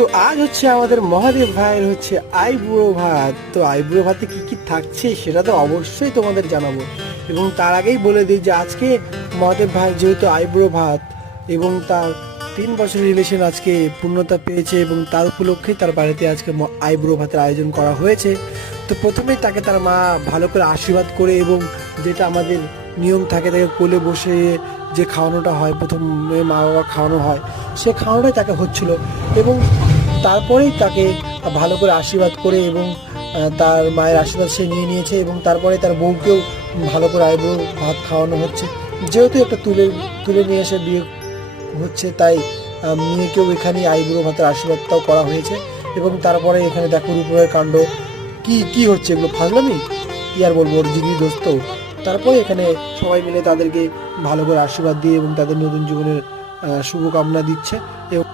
তো আজ হচ্ছে আমাদের মহাদেব ভাইয়ের হচ্ছে আইবুড়ো ভাত। তো আইবুড়ো ভাতে কি কি থাকছে সেটা তো অবশ্যই তোমাদের জানাবো, এবং তার আগেই বলে দিই যে আজকে মহাদেব ভাই যেহেতু আইবুড়ো ভাত এবং তার 3 বছর রিলেশন আজকে পূর্ণতা পেয়েছে, এবং তার উপলক্ষে তার বাড়িতে আজকে আইবুড়ো ভাতের আয়োজন করা হয়েছে। তো প্রথমেই তাকে তার মা ভালো করে আশীর্বাদ করে, এবং যেটা আমাদের নিয়ম থাকে তাকে কোলে বসে যে খাওয়ানোটা হয়, প্রথমে মা বাবা খাওয়ানো হয়, সে খাওয়ানোটাই তাকে হচ্ছিল। এবং তারপরেই তাকে ভালো করে আশীর্বাদ করে, এবং তার মায়ের আশীর্বাদ সে নিয়ে নিয়েছে, এবং তারপরে তার বউকেও ভালো করে আইবুড়ো ভাত খাওয়ানো হচ্ছে। যেহেতু একটা তুলে তুলে নিয়ে এসে বিয়ে হচ্ছে, তাই মেয়েকেও এখানে আইবুড়ো ভাতের আশীর্বাদটাও করা হয়েছে। এবং তারপরে এখানে দেখো রূপের কাণ্ড, কি কি হচ্ছে এগুলো ফাজলামি, কি আর বলবো, ওর জিগরি দোস্ত। তারপরে এখানে সবাই মিলে তাদেরকে ভালো করে আশীর্বাদ দিয়ে এবং তাদের নতুন জীবনের শুভকামনা দিচ্ছে। এবং